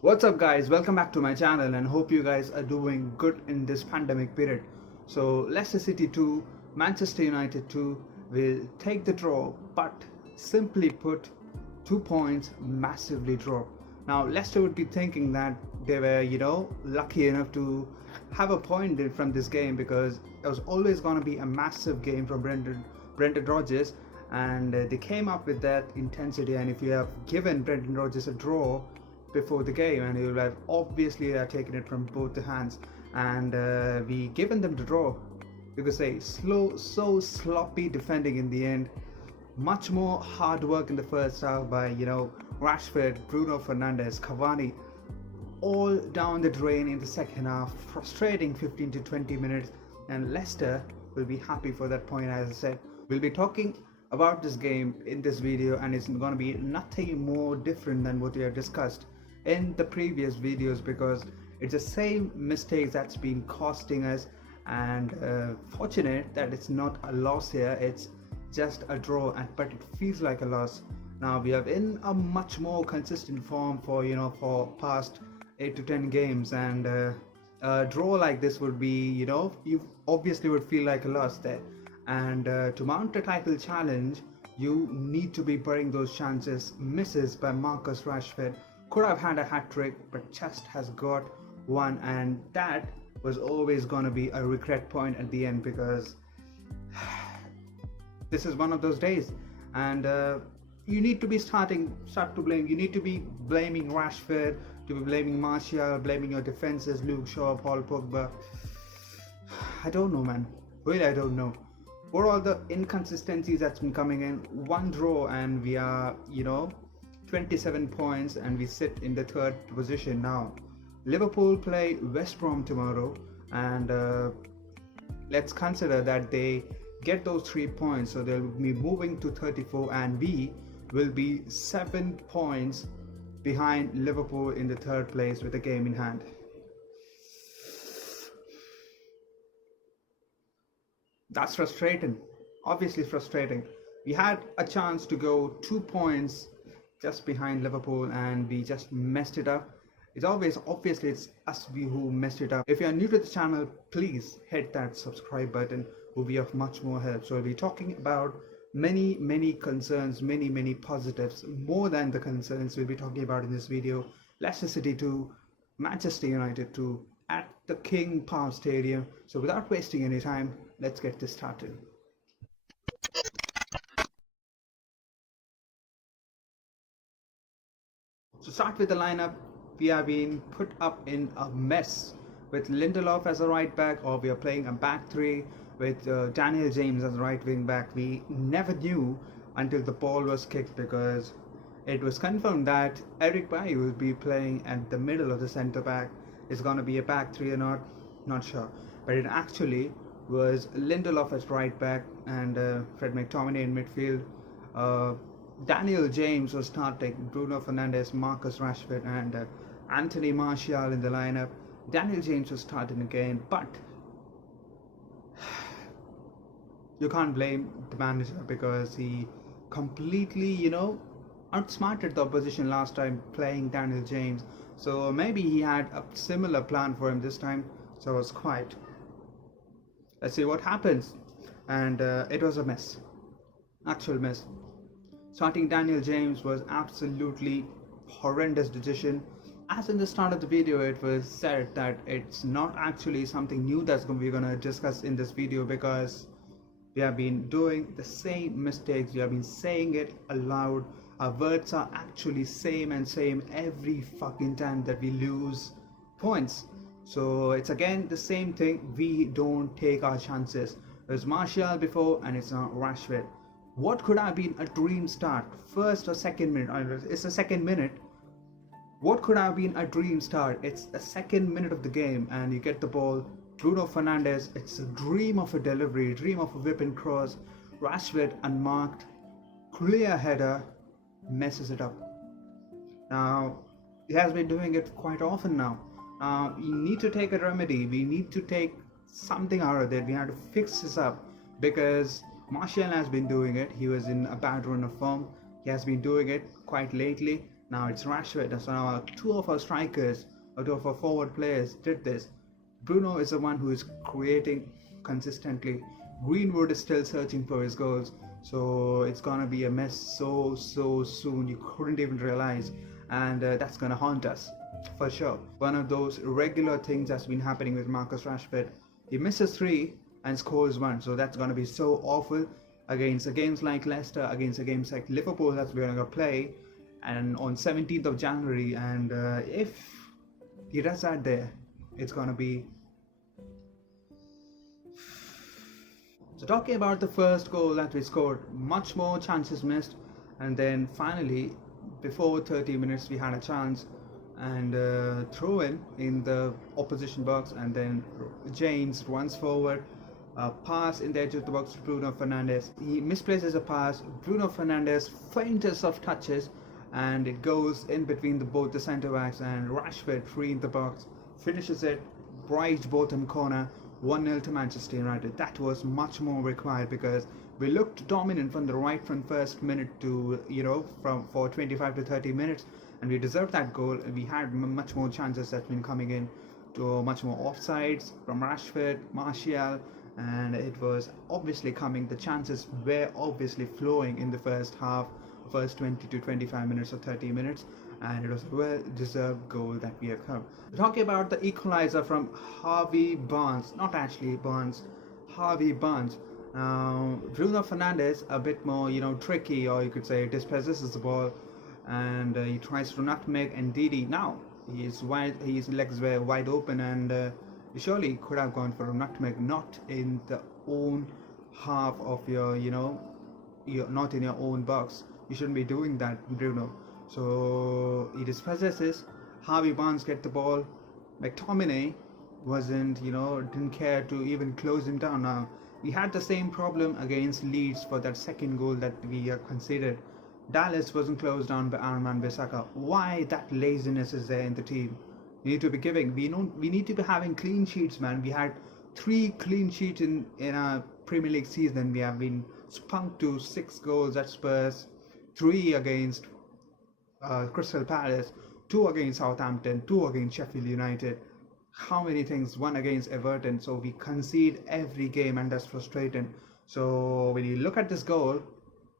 What's up guys, welcome back to my channel and hope you guys are doing good in this pandemic period. So Leicester City 2, Manchester United 2 will take the draw, but simply put 2 points massively dropped. Now Leicester would be thinking that they were lucky enough to have a point from this game because it was always going to be a massive game from Brendan Rodgers, and they came up with that intensity. And if you have given Brendan Rodgers a draw before the game, and you will have obviously taken it from both the hands, and we given them the draw. You could say so sloppy defending in the end. Much more hard work in the first half by Rashford, Bruno Fernandes, Cavani, all down the drain in the second half. Frustrating 15 to 20 minutes, and Leicester will be happy for that point. As I said, we'll be talking about this game in this video, and it's going to be nothing more different than what we have discussed in the previous videos because it's the same mistakes that's been costing us. And fortunate that it's not a loss here, it's just a draw, but it feels like a loss. Now we are in a much more consistent form for past 8 to 10 games, and a draw like this would be, you obviously would feel like a loss there. And to mount a title challenge, you need to be burying those chances. Misses by Marcus Rashford, could have had a hat-trick but just has got one, and that was always going to be a regret point at the end because this is one of those days. And you need to be start to blame. You need to be blaming Rashford, to be blaming Martial, blaming your defenses, Luke Shaw, Paul Pogba. I don't know, man. Really, I don't know. What are all the inconsistencies that's been coming in? One draw and we are 27 points, and we sit in the third position now. Liverpool play West Brom tomorrow, and let's consider that they get those 3 points, so they'll be moving to 34, and we will be 7 points behind Liverpool in the third place with a game in hand. That's frustrating, obviously frustrating. We had a chance to go 2 points just behind Liverpool and we just messed it up. It's obviously it's us who messed it up. If you are new to the channel, please hit that subscribe button, will be of much more help. So we'll be talking about many concerns, many positives, more than the concerns we'll be talking about in this video. Leicester City 2, Manchester United 2 at the King Power Stadium. So without wasting any time, let's get this started. To start with the lineup, we have been put up in a mess with Lindelof as a right back, or we are playing a back three with Daniel James as a right wing back. We never knew until the ball was kicked because it was confirmed that Eric Bailly will be playing at the middle of the centre back. Is going to be a back three or not sure, but it actually was Lindelof as right back and Fred McTominay in midfield. Daniel James was starting, Bruno Fernandes, Marcus Rashford, and Anthony Martial in the lineup. Daniel James was starting again, but you can't blame the manager because he completely, outsmarted the opposition last time playing Daniel James. So maybe he had a similar plan for him this time. So it was quiet. Let's see what happens. And it was a mess, actual mess. Starting Daniel James was absolutely horrendous decision. As in the start of the video, it was said that it's not actually something new that's we're going to discuss in this video because we have been doing the same mistakes. We have been saying it aloud. Our words are actually same every fucking time that we lose points. So it's again the same thing. We don't take our chances. There's Martial before and it's not Rashford. What could have been a dream start? First or second minute? It's the second minute. What could have been a dream start? It's the second minute of the game and you get the ball. Bruno Fernandes, it's a dream of a delivery, dream of a whip and cross. Rashford unmarked, clear header, messes it up. Now, he has been doing it quite often now. We need to take a remedy. We need to take something out of it. We have to fix this up because Martial has been doing it. He was in a bad run of form. He has been doing it quite lately, Now it's Rashford. So now two of our strikers, or two of our forward players did this. Bruno is the one who is creating consistently. Greenwood is still searching for his goals. So it's gonna be a mess so soon. You couldn't even realize, and that's gonna haunt us for sure. One of those regular things that's been happening with Marcus Rashford. He misses 3 and scores 1. So that's gonna be so awful against games like Leicester, against games like Liverpool that we're gonna play, and on 17th of January. And if he does that there, it's gonna be. So talking about the first goal that we scored, much more chances missed, and then finally before 30 minutes we had a chance and throw in the opposition box, and then James runs forward, pass in the edge of the box to Bruno Fernandes. He misplaces a pass. Bruno Fernandes faintest of touches, and it goes in between both the centre backs, and Rashford, free in the box, finishes it right bottom corner. 1-0 to Manchester United. That was much more required because we looked dominant from the right from first minute to for 25 to 30 minutes, and we deserved that goal. We had much more chances that's been coming in, to much more offsides from Rashford, Martial, and it was obviously coming. The chances were obviously flowing in the first half, first 20 to 25 minutes or 30 minutes, and it was a well-deserved goal that we have come. Talking about the equalizer from Harvey Barnes, not actually Barnes, Harvey Barnes. Bruno Fernandes a bit more, tricky, or you could say dispossesses the ball, and he tries to nutmeg and Didi. Now his legs were wide open, and he surely could have gone for a nutmeg, not in the own half of your, not in your own box. You shouldn't be doing that, Bruno. So he dispossesses. Harvey Barnes get the ball. McTominay didn't care to even close him down. Now we had the same problem against Leeds for that second goal that we conceded. Dallas wasn't closed down by Arman Bissaka. Why that laziness is there in the team? We need to be giving. We need to be having clean sheets, man. We had 3 clean sheets in our Premier League season. We have been spunked to 6 goals at Spurs, 3 against Crystal Palace, 2 against Southampton, 2 against Sheffield United. How many things? 1 against Everton. So we concede every game, and that's frustrating. So when you look at this goal,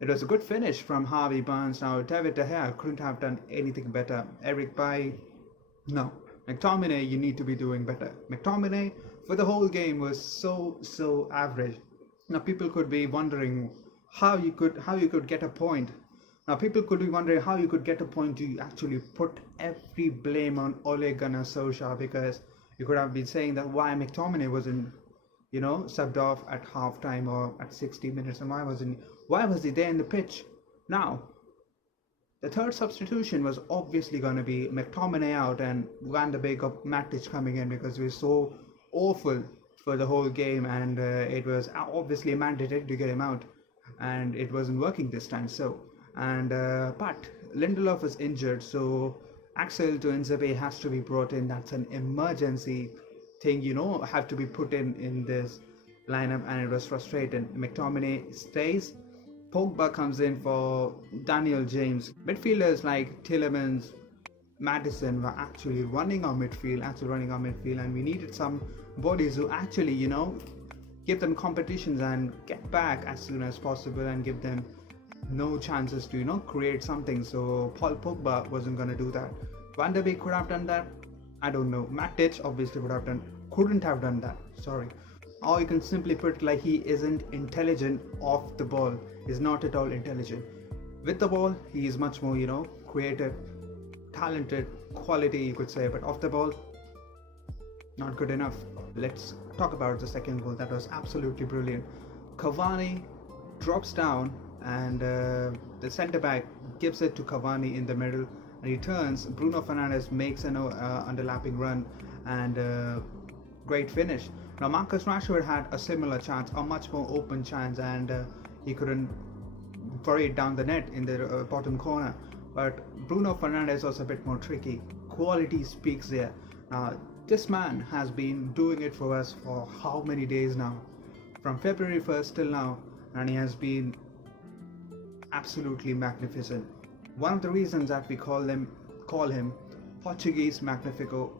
it was a good finish from Harvey Barnes. Now David De Gea couldn't have done anything better. Eric Bailly, no. McTominay, you need to be doing better. McTominay for the whole game was so average. Now people could be wondering how you could get a point. Now people could be wondering how you could get a point to actually put every blame on Ole Gunnar Solskjaer, because you could have been saying that why McTominay wasn't, subbed off at halftime or at 60 minutes, and why was he there in the pitch? Now, the third substitution was obviously going to be McTominay out and Van der Beek or Matic coming in, because we were so awful for the whole game, and it was obviously mandated to get him out, and it wasn't working this time. But Lindelof is injured, so Axel Tuanzebe has to be brought in. That's an emergency thing, have to be put in this lineup, and it was frustrating. McTominay stays. Pogba comes in for Daniel James. Midfielders like Tielemans, Maddison were actually running our midfield, and we needed some bodies who actually, give them competitions and get back as soon as possible and give them no chances to create something. So Paul Pogba wasn't going to do that. Van der Beek could have done that, I don't know. Matic obviously couldn't have done that, sorry. Or you can simply put it like he isn't intelligent off the ball. He's not at all intelligent. With the ball, he is much more, creative, talented, quality, you could say, but off the ball, not good enough. Let's talk about the second goal. That was absolutely brilliant. Cavani drops down, and the centre back gives it to Cavani in the middle, and he turns. Bruno Fernandes makes an underlapping run, and great finish. Now Marcus Rashford had a similar chance, a much more open chance, and he couldn't bury it down the net in the bottom corner. But Bruno Fernandes was a bit more tricky. Quality speaks there. This man has been doing it for us for how many days now? From February 1st till now, and he has been absolutely magnificent. One of the reasons that we call him Portuguese Magnifico,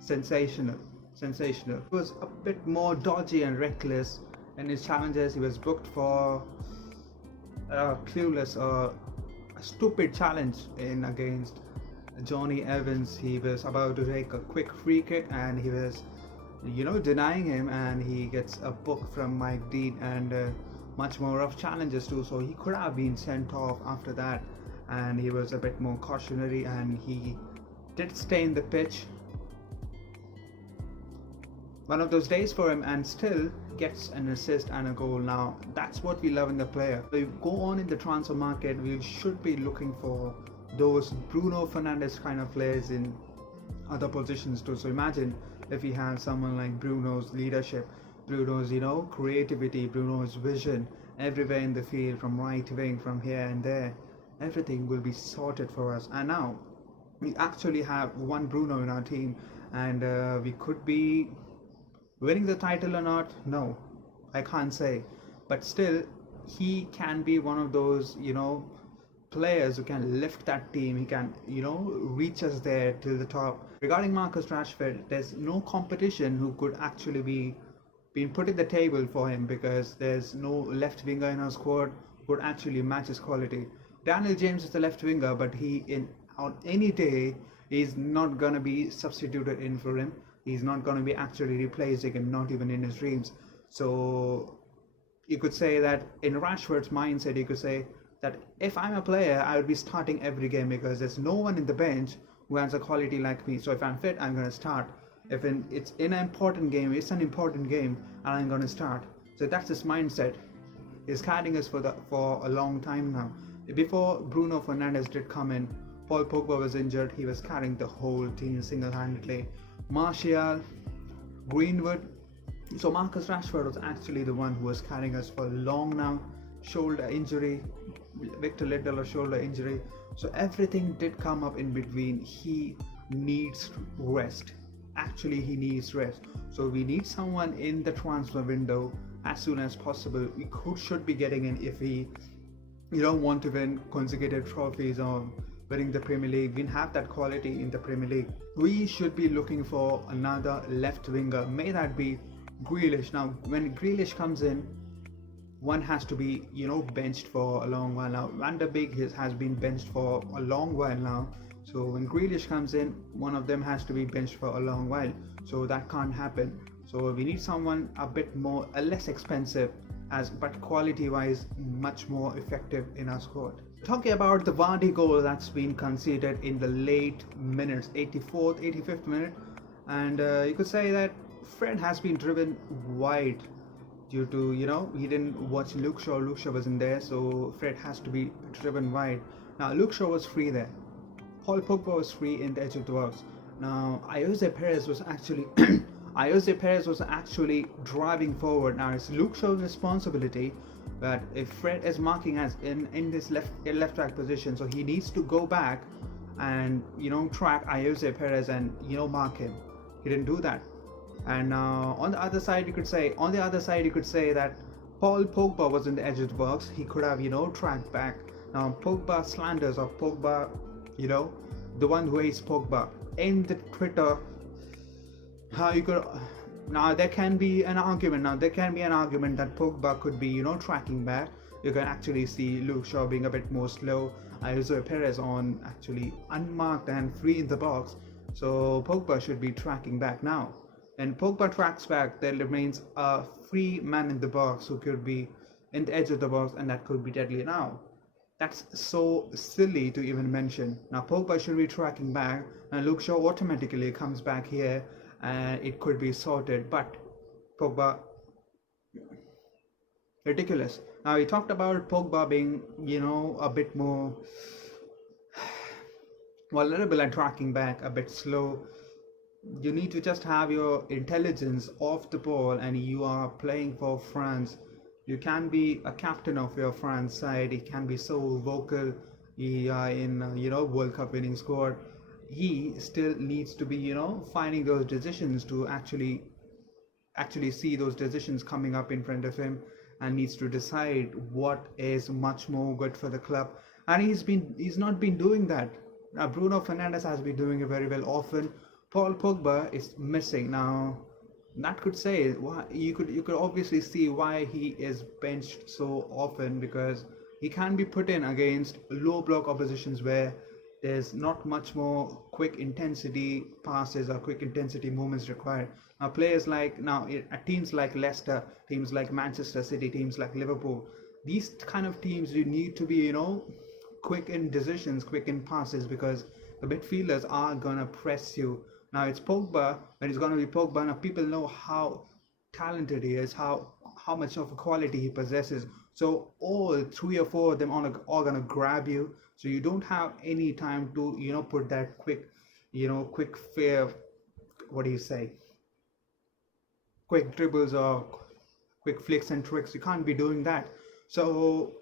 sensational. He was a bit more dodgy and reckless in his challenges. He was booked for clueless or a stupid challenge in against Johnny Evans. He was about to take a quick free kick and he was denying him, and he gets a book from Mike Dean and much more rough challenges too, so he could have been sent off after that. And he was a bit more cautionary, and he did stay in the pitch. One of those days for him, and still gets an assist and a goal. Now that's what we love in the player. We go on in the transfer market, we should be looking for those Bruno Fernandes kind of players in other positions too. So imagine if we have someone like Bruno's leadership, Bruno's creativity, Bruno's vision everywhere in the field, from right wing, from here and there, everything will be sorted for us. And now we actually have one Bruno in our team, and we could be winning the title or not. No, I can't say, but still he can be one of those players who can lift that team. He can reach us there till the top. Regarding Marcus Rashford, there's no competition who could actually be being put in the table for him, because there's no left winger in our squad who could actually match his quality. Daniel James is the left winger, but on any day he's not gonna be substituted in for him. He's not gonna be actually replacing him, not even in his dreams. So you could say that in Rashford's mindset, you could say that if I'm a player, I would be starting every game, because there's no one in the bench who has a quality like me. So if I'm fit, I'm gonna start. If it's in an important game, it's an important game, and I'm gonna start. So that's his mindset. He's carrying us for a long time now. Before Bruno Fernandes did come in, Paul Pogba was injured. He was carrying the whole team single-handedly. Martial, Greenwood. So Marcus Rashford was actually the one who was carrying us for long now. Shoulder injury, Victor Lindelof shoulder injury. So everything did come up in between. He needs rest. Actually, he needs rest. So we need someone in the transfer window as soon as possible. We should be getting in if we want to win consecutive trophies or winning the Premier League. We have that quality in the Premier League. We should be looking for another left winger. May that be Grealish. Now, when Grealish comes in, one has to be benched for a long while now. Van der Beek has been benched for a long while now. So when Grealish comes in, one of them has to be benched for a long while. So that can't happen. So we need someone a bit more, less expensive, but quality-wise much more effective in our squad. Talking about the Vardy goal that's been conceded in the late minutes, 84th, 85th minute, and you could say that Fred has been driven wide due to he didn't watch Luke Shaw. Luke Shaw wasn't there, so Fred has to be driven wide. Now Luke Shaw was free there. Paul Pogba was free in the edge of the box. Now Ayoze Perez was actually driving forward. Now it's Luke Shaw's responsibility, but if Fred is marking us in this left back position, so he needs to go back and track Ayoze Perez and mark him. He didn't do that. And on the other side you could say that Paul Pogba was in the edge of the box. He could have tracked back. Now Pogba slanders, or Pogba, the one who hates Pogba in the Twitter, how you could now there can be an argument that Pogba could be tracking back. You can actually see Luke Shaw being a bit more slow, Ayoze Perez on actually unmarked and free in the box, so Pogba should be tracking back. Now when Pogba tracks back, there remains a free man in the box who could be in the edge of the box, and that could be deadly. Now that's so silly to even mention. Now Pogba should be tracking back, and Luke Shaw automatically comes back here, and it could be sorted. But Pogba, ridiculous. Now we talked about Pogba being a bit more vulnerable and tracking back, a bit slow. You need to just have your intelligence off the ball, and you are playing for France. You can be a captain of your France side. He can be so vocal. He in World Cup winning squad. He still needs to be finding those decisions to actually see those decisions coming up in front of him, and needs to decide what is much more good for the club and he's not been doing that. Now Bruno Fernandes has been doing it very well often. Paul Pogba is missing now. That could say why you could obviously see why he is benched so often, because he can be put in against low block oppositions where there's not much more quick intensity passes or quick intensity movements required. Now players like teams like Leicester, teams like Manchester City, teams like Liverpool, these kind of teams, you need to be, quick in decisions, quick in passes, because the midfielders are gonna press you. Now it's Pogba, but it's gonna be Pogba. Now people know how talented he is, how much of a quality he possesses. So all three or four of them are gonna grab you. So you don't have any time to put that quick fair, what do you say, quick dribbles or quick flicks and tricks. You can't be doing that. So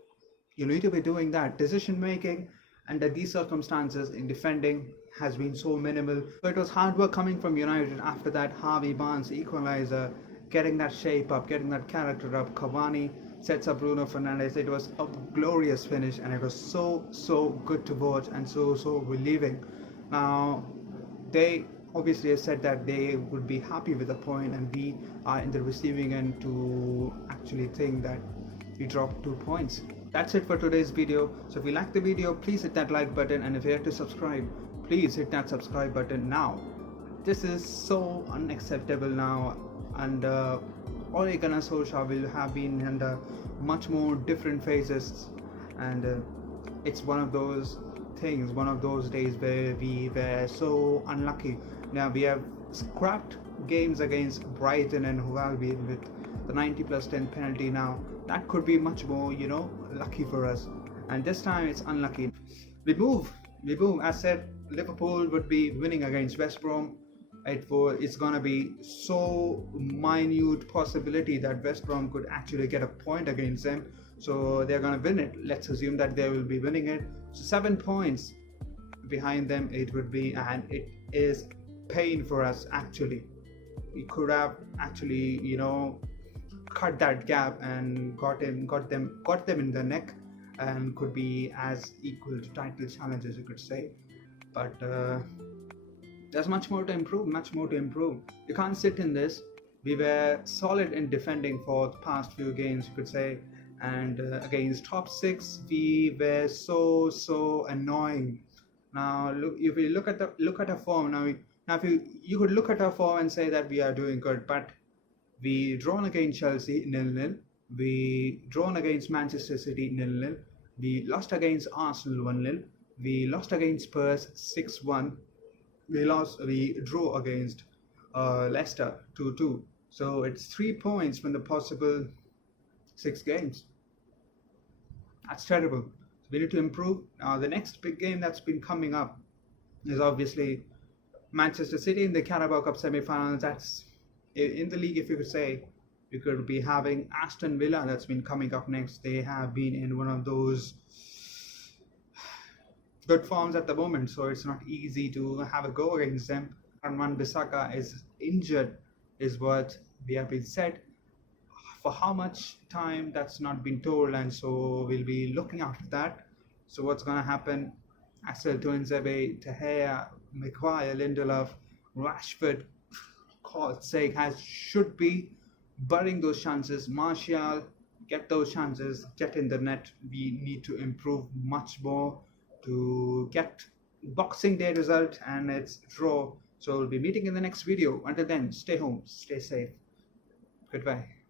you need to be doing that. Decision making under these circumstances in defending has been so minimal. So it was hard work coming from United. After that, Harvey Barnes, equalizer, getting that shape up, getting that character up. Cavani sets up Bruno Fernandes. It was a glorious finish, and it was so good to watch and so relieving. Now they obviously have said that they would be happy with the point, and we are in the receiving end to actually think that we dropped 2 points. That's it for today's video. So if you like the video, please hit that like button, and if you're yet to subscribe, please hit that subscribe button now. This is so unacceptable now, and Ole Gunnar Solskjaer will have been under much more different phases, and it's one of those things, one of those days where we were so unlucky. Now we have scrapped games against Brighton and Hove Albion with the 90+10 penalty. Now that could be much more lucky for us, and this time it's unlucky. We move. As said, Liverpool would be winning against West Brom. It's gonna be so minute possibility that West Brom could actually get a point against them, so they're gonna win it. Let's assume that they will be winning it. So 7 points behind them it would be, and it is pain for us. Actually, we could have actually cut that gap and got them in the neck, and could be as equal to title challenges, you could say. But there's much more to improve. You can't sit in this. We were solid in defending for the past few games, you could say, and against top 6 we were so annoying. Now if we look at our form now, if you could look at our form and say that we are doing good, but we drawn against Chelsea 0-0, we drawn against Manchester City 0-0, we lost against Arsenal 1-0, we lost against Spurs 6-1, we drew against Leicester 2-2. So it's 3 points from the possible 6 games. That's terrible. So we need to improve. The next big game that's been coming up is obviously Manchester City in the Carabao Cup semi-finals. That's in the league, if you could say. We could be having Aston Villa that's been coming up next. They have been in one of those good forms at the moment, so it's not easy to have a go against them. And Wan-Bissaka is injured, is what we have been said. For how much time, that's not been told, and so we'll be looking after that. So what's gonna happen? Axel Tuanzebe, De Gea, Maguire, Lindelof, Rashford, God's sake, should be burying those chances. Martial, get those chances, get in the net. We need to improve much more to get Boxing Day result, and it's draw. So we'll be meeting in the next video. Until then, stay home, stay safe. Goodbye.